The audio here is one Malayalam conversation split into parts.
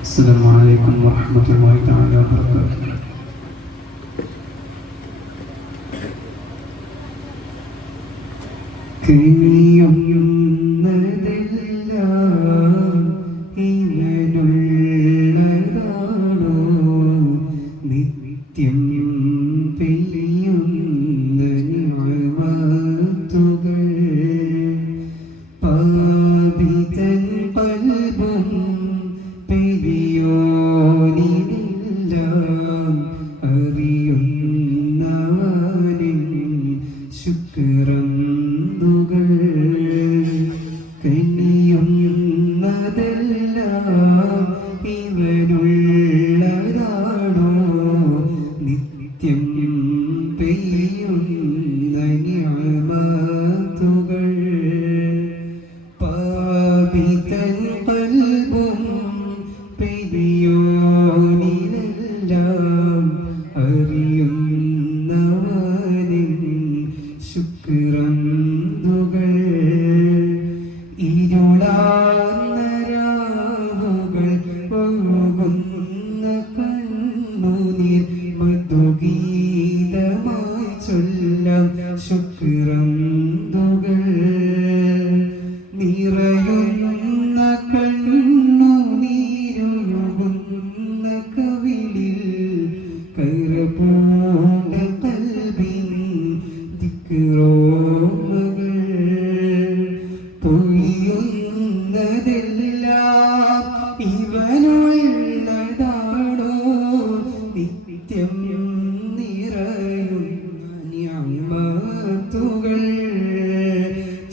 السلام عليكم ورحمة الله تعالى وبركاته. നിത്യം പെയ്യുന്ന നിഅമത്തുകൾ പാപിതൻ പൽബും പെരിയോനിലെല്ലാം അറിയുന്നവനിൻ ശുക്രന്തുകൾ കനിയുന്നതെല്ലാം ഇവനുള്ളതാണോ നിത്യം പെയ്യുന്ന നിഅമത്തുകൾ പാപിതൻ ഖൽബും പെരിയോനിലെല്ലാം അറിയുന്നവനിൻ ശുക്രന്തുകൾ ഇരുളാർന്ന രാവുകൾ ഒഴുകുന്ന കണ്ണുനീർ മധുഗീതമായി ചൊല്ലാം ശുക്രന്തുകൾ നിറയുന്ന കണ്ണുനീരൊഴുകുന്ന കവിളിൽ കരപൂണ്ട കൽബിൻ ദിക്റോമകൾ പൊഴിയുന്നതെല്ലാം ഇവനുള്ളതാണോ നിത്യം നിറയുന്ന നിഅമത്തുകൾ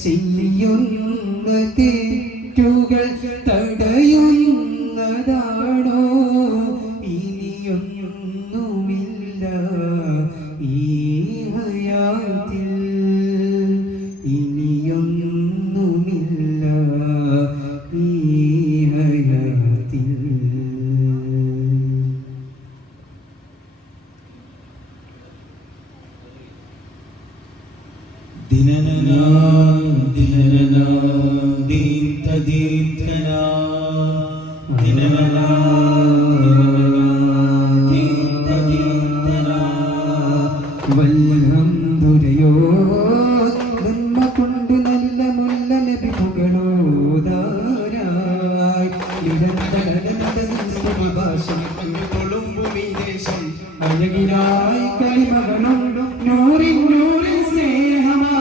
ചെയ്യുന്ന തെറ്റുകൾ തടയുന്നതാണോ ഇനിയൊന്നുമില്ല ഈ ഹയാത്തിൽ ഇനിയൊന്നുമില്ല ഈ ഹയാത്തിൽ ദിനനനാ ദിനനനാ ദീപ്ത ദീപ്തനാ ദിനനനാ ദീപ്ത ദീപ്തനാ വൽഹംദുലിയോ നന്മ കൊണ്ട് നല്ല മുല്ല നബി പുകളോദാരായി നിരന്തരനന്ദഭാഷം അഴകിലായി കളിമകളുണ്ട് നൂറിൻ നൂറിൻ സ്നേഹമാ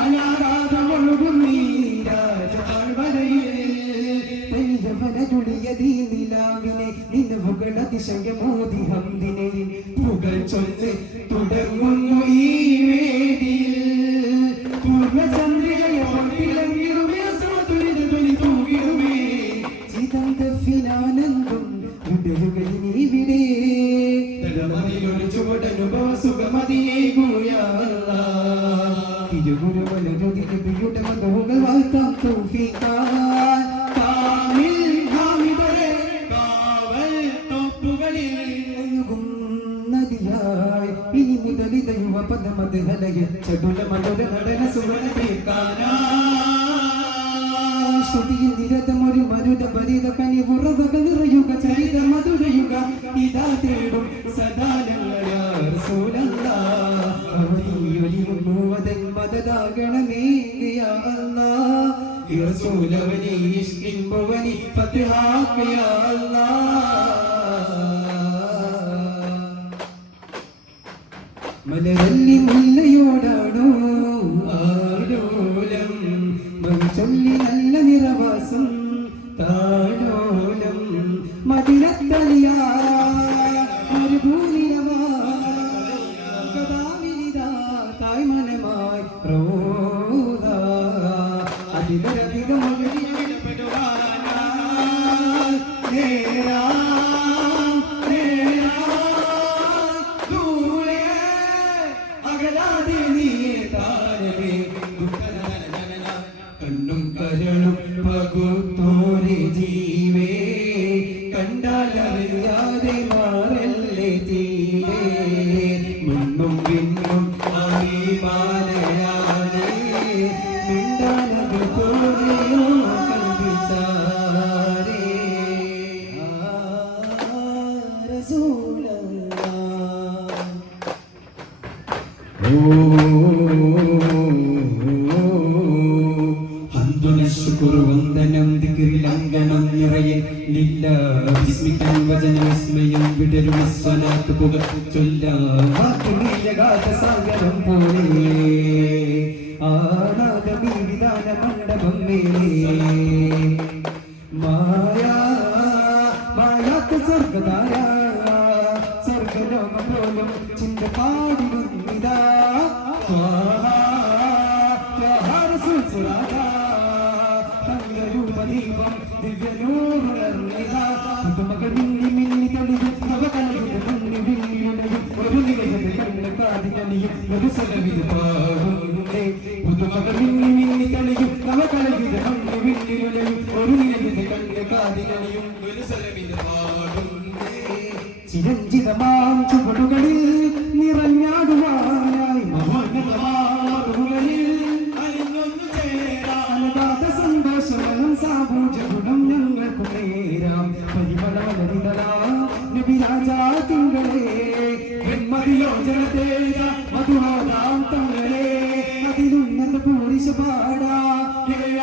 അനാരാധമൊഴുകും നീരാജുളിയതീനിലാവിനെ നിന്നെ പുകളതിശയമോദി ഹംദിനെ പുകൾ ചൊല്ല് തുടങ്ങുന്നു ഈ വേദിയിൽ പൂർണ്ണചന്ദ്രികയോട്ടിലങ്ങിടുമേ സമതുലിത ധ്വനി തൂകിടുമേ ചിദന്തഫിലാനന്ദം വിടരുകയിവിടെ തലമറിയൊരു ചുവടനുഭവ സുഖമതിയേ ഗോയാല്ല തിരുഗുരുവലരുതിയുടെ മതവുകൾ വാഴ്ത്താം തൗഫീഖാൻ കാമിൽ ഹാമിദരെ കാവൽ തോപ്പുകളിൽ ഒഴുകും നദിയായി ഇനി മുതലിത യുവപദമത് ഹലയിൽ ചടുല മധുര നടന സുവന തീർക്കാനാ ശ്രുതിയിൽ നിരതമൊരു മരുത ഭരിത കനി ഉറവകൾ നിറയുക ചരിത മധുരയുക ഇതാ തേടും സദാ ഞങ്ങളാ റസൂലല്ലാഹ് അവനിയൊലിയും മൂവതൻ മദദാഗണമേ യാ അല്ലാഹ് ഈ റസൂലവനി ഇഷ്കിൻ ഭുവനി ഫത്ഹാക്ക് യാ അല്ലാഹ് മലരല്ലി മുല്ലയോടാണോ ആലോലം ചൊല്ലി നല്ല നിറവാസം താലോലം മദിനത്തലിയാ ഒരു ഭൂനിലവാ തായ്മനമായി റോദ അതിലധികം കണ്ണും കരളും പകുത്തോരെ ജീവേ കണ്ടാലറിയാതെ മാറല്ലേ തീരെ മുന്നും പിന്നും അഭിമാനയാണേ വന്ദനം ദിക്റിലംഘനം നിറയെ ലില്ലാ ബിസ്മിക്കൽ വചനവിസ്മയം വിടരും സ്വലാത്ത് പുക ചൊല്ലാം വാക്കുനീയകാത സാഗരം പോലെ ആനാദമീ വിധാന മണ്ഡപം മേലേ മായാത്ത സ്വർഗധാര സ്വർഗലോകം പോലും ചിന്ത പാടിടുന്നിതാ തങ്കരൂപദീപം ദിവ്യനൂറുണർന്നിതാ പുതുമകൾ മിന്നി മിന്നി തെളിയും നവകലയുടെ മുന്നി വില്ലിയുടയും ഒരു നിലയുടെ കണ്ണ് കാതിനലിയും ഒരു സ്വലവിത് പാടുന്നേ പുതുമകൾ മിന്നി മിന്നി തെളിയും നവകലയുടെ മുന്നി വില്ലിയുടയും ഒരു നിലയുടെ കണ്ണ് കാതിനലിയും ഒരു സ്വലവിത് പാടുന്നേ ചിരഞ്ജിതമാം ചുവടുകളിൽ നിറഞ്ഞാടുവാനായി മഹോന്നതമാടുകളിൽ അനഗാധ സന്തോഷമനം സാബൂജ ഗുണം ഞങ്ങൾക്ക് നേരാം പരിമളമലരിതലാം നബിരാജാ തിങ്കളേ ബ്രഹ്മവിലോചനതേജ മധുഹാം തങ്ങളെ അതിലുന്നത പൂരിശ പാടാ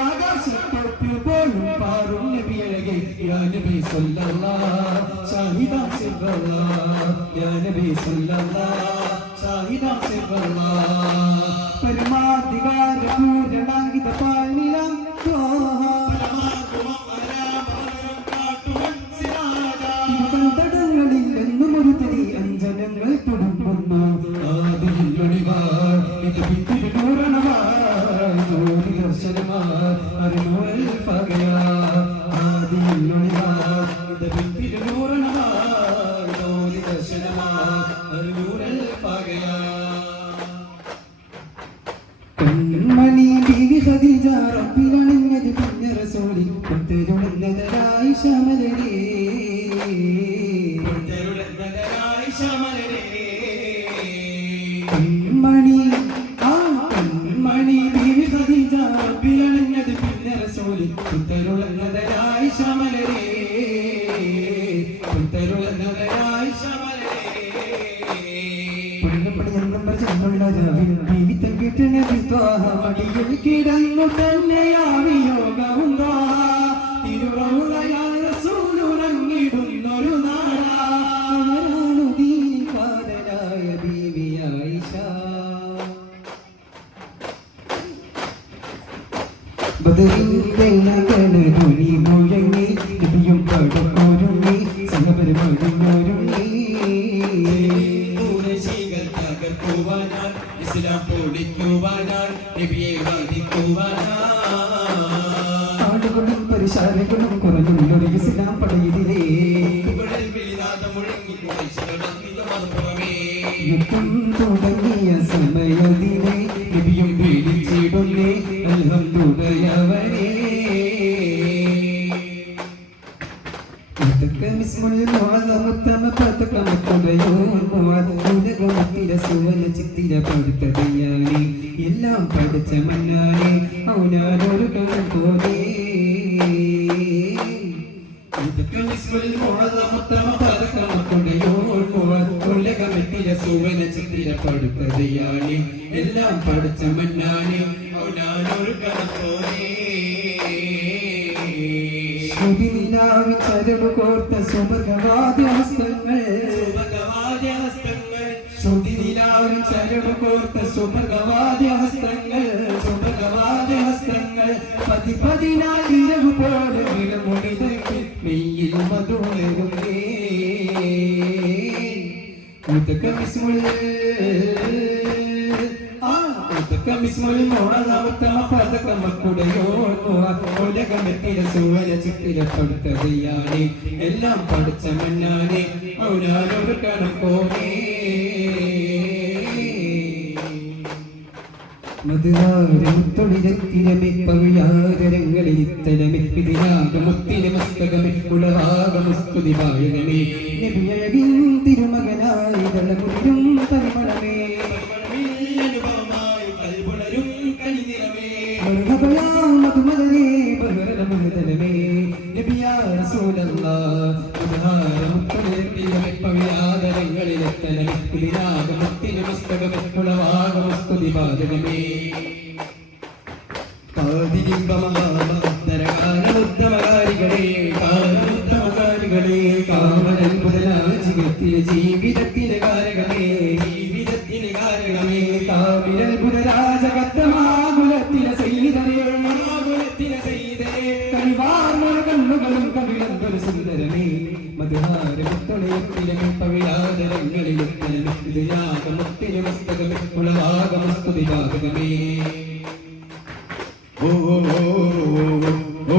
ആകാശത്തിൽ പോലും പാറും നബിയഴകെ യാ നബി സല്ലല്ലാഹ് ഷാഹിദാ സിർറല്ലാഹ് യാ നബി സല്ലല്ലാഹ് ഷാഹിദാ സിർറല്ലാഹ് പരമാധികാര പൂരണാങ്കിത പാൽനിലം തടങ്ങളിൽ എന്നും ഒരു തരി അഞ്ജനങ്ങൾ തുടുമ്പുന്നു ഇത് പിന്തുടരണമായി ജോലി ദർശനമായി അറിമുറൽ പകയാ ഇത് പിന്തുടരണമായി ജോലി ദർശനമായി അറിമുറൽ പകയാ കൺമണി ബീവി ഖദീജ റബ്ബിലണഞ്ഞത് പിന്നെ റസൂലി കൊണ്ടരുന്നതരായി ശമലരേ കൺമണി ബീവി ഖദീജ റബ്ബിലണഞ്ഞത് പിന്നെ റസൂലി കൊണ്ടരുന്നതരായി ശമലരേ കൊണ്ടരുന്നതരായി ശമലരേ ജീവിതം കിട്ടണ മടിയിൽ കിടന്നു തന്നെയാവിയോഗവും തിരുവള്ളയായ സൂലുറങ്ങിടുന്നൊരു നാടാണു ദീനിക്കാരനായ ബീവി ആയിഷ ബദറിന്റെ നഗരധുനി മുഴങ്ങി നബിയും പടപ്പൊരുങ്ങി സഹപരമൊരുങ്ങി ഇസ്ലാം പൊളിക്കുവാനായി നബിയെ വധിക്കുവാനാടുകളും പരിശാലകളും കുറഞ്ഞുള്ളൊരു ഇസ്ലാം പടയിലെ യുദ്ധം തുടങ്ങിയ സമയത്തിനെ നബിയും വിളിച്ചിടുന്നേ അൽഹംദുലില്ലാഹവരെ എല്ലാം പഠിച്ച മന്നാനെ ഔനാനൊരു പോലെ എല്ലാം പഠിച്ച മന്നാനെ ഔനാനൊരു പോലെ ചരടു കോർത്ത സുഭഗവാദ്യ ഹസ്തങ്ങൾ ചരടു കോർത്ത സുഭഗവാദ്യ ഹസ്തങ്ങൾ പതിനായിരവ് പോലെ വിലമൊഴിതയ്ക്ക് മെയ്യിൽ മധുരേ എല്ലാം പഠിച്ച മന്നാനെ ഔനാനൊരു കണക്കോനെ മധുരാരമുത്തൊളിരത്തിരമെ പവിഴാരങ്ങളിൽ ഇത്തരമെ ഇതിരാഗമുത്തിലെ മസ്തകമെ ഉളവാകമുസ്തുതി പായകമേ നബിയഴകിൻ തിരുമകനായി ദളമുതിരും പരിമളമേ മധുമലരേ ബഹുരമേ നബിയാ റസൂലല്ലാഹ് മധുരാരമുത്തൊളിരത്തിരമെ പവിഴാരങ്ങളിലെത്തലമെ ഇതിരാഗമുത്തിലെ മസ്തകമെ ഉളവാക സ്തുതി പാതകമേ ജീവിതത്തിന് കാരകമേ ജീവിതത്തിന് കാരകമേ കാവിരൽ പുനരാജകത്തമാകുലത്തിലെ ചെയ്തരേ കണിവാർമകളും കവിളന്തൊരു സുന്ദരമേ മധുഹാരമുത്തളയത്തിലെ പവിഴാതരങ്ങളിലും ഇത് യാഗമുത്തിന് മസ്തകമേ ഉളവാകമസ്തുതി പാതകമേ ഓ ഓ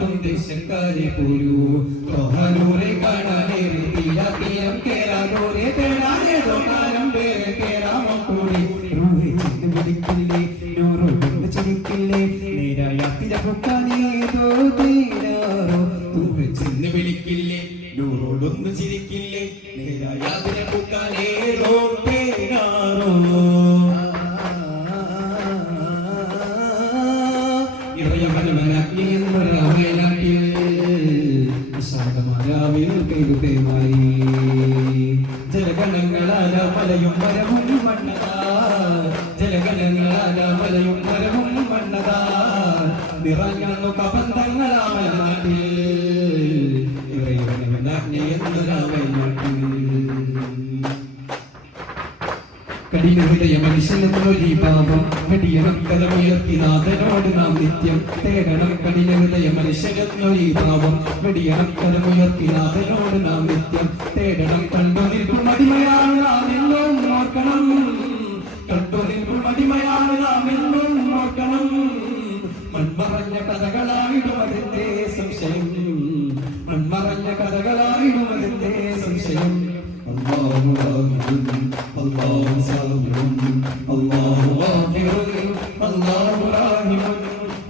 ും ദേശക്കാരെ പോരൂ ോഹനൂരെ കാണാനേറെ തീരം കേറാനോരെ തേടാനേതോ കാലം പേരെ കേറാമോ കൂടി റൂഹെ ചെന്ന് വിളിക്കില്ലേ നൂറോടൊന്ന് ചിരിക്കില്ലേ നേരായാത്തിര പൊക്കാനേതോ തേടാറോ റൂഹെ ചെന്ന് വിളിക്കില്ലേ നൂറോടൊന്ന് ചിരിക്കില്ലേ നേരായാത്തിര പൊക്കാനേതോ തേടാറോ ജലഗണങ്ങളാല മലയും മരവും മണ്ണതാ ജലഗണങ്ങളാല മലയും മരവും മണ്ണതാ നിറഞ്ഞു കബന്ധങ്ങളാമനാട്ടിൽ കഠിന ഹൃദയ മനുഷ്യനെന്നൊരു പാപം വെടിയണക്കരമുയർത്തി നാഥനോട് നാം നിത്യം തേടണം കഠിന ഹൃദയ മനുഷ്യനെന്നൊരു പാപം വെടിയണക്കരമുയർത്തി നാഥനോട് നാം നിത്യം തേടണം കണ്ടു നിൽക്കും അടിമയാണ് നാം എന്നും ഓർക്കണം കണ്ടു നിൽക്കും അടിമയാണ് നാം എന്നും ഓർക്കണം മൺമറഞ്ഞ കഥകളായിടുമതിന്റെ സംശയം മൺമറഞ്ഞ കഥകളായിടുമതിന്റെ സംശയം അല്ലാഹു റഹീം അല്ലാഹു സബൂർ അല്ലാഹു ഗാഫിർ അല്ലാഹു റഹീം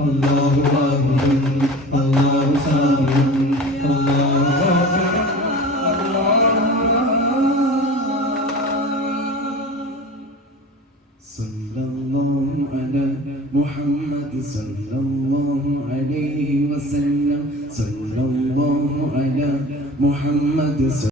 അല്ലാഹു റഹീം അല്ലാഹു സബൂർ അല്ലാഹു ഗാഫിർ സല്ലല്ലാഹു അലാ മുഹമ്മദ് സല്ലല്ലാഹു അലൈഹി വസല്ലം സല്ലല്ലാഹു അലാ മുഹമ്മദ്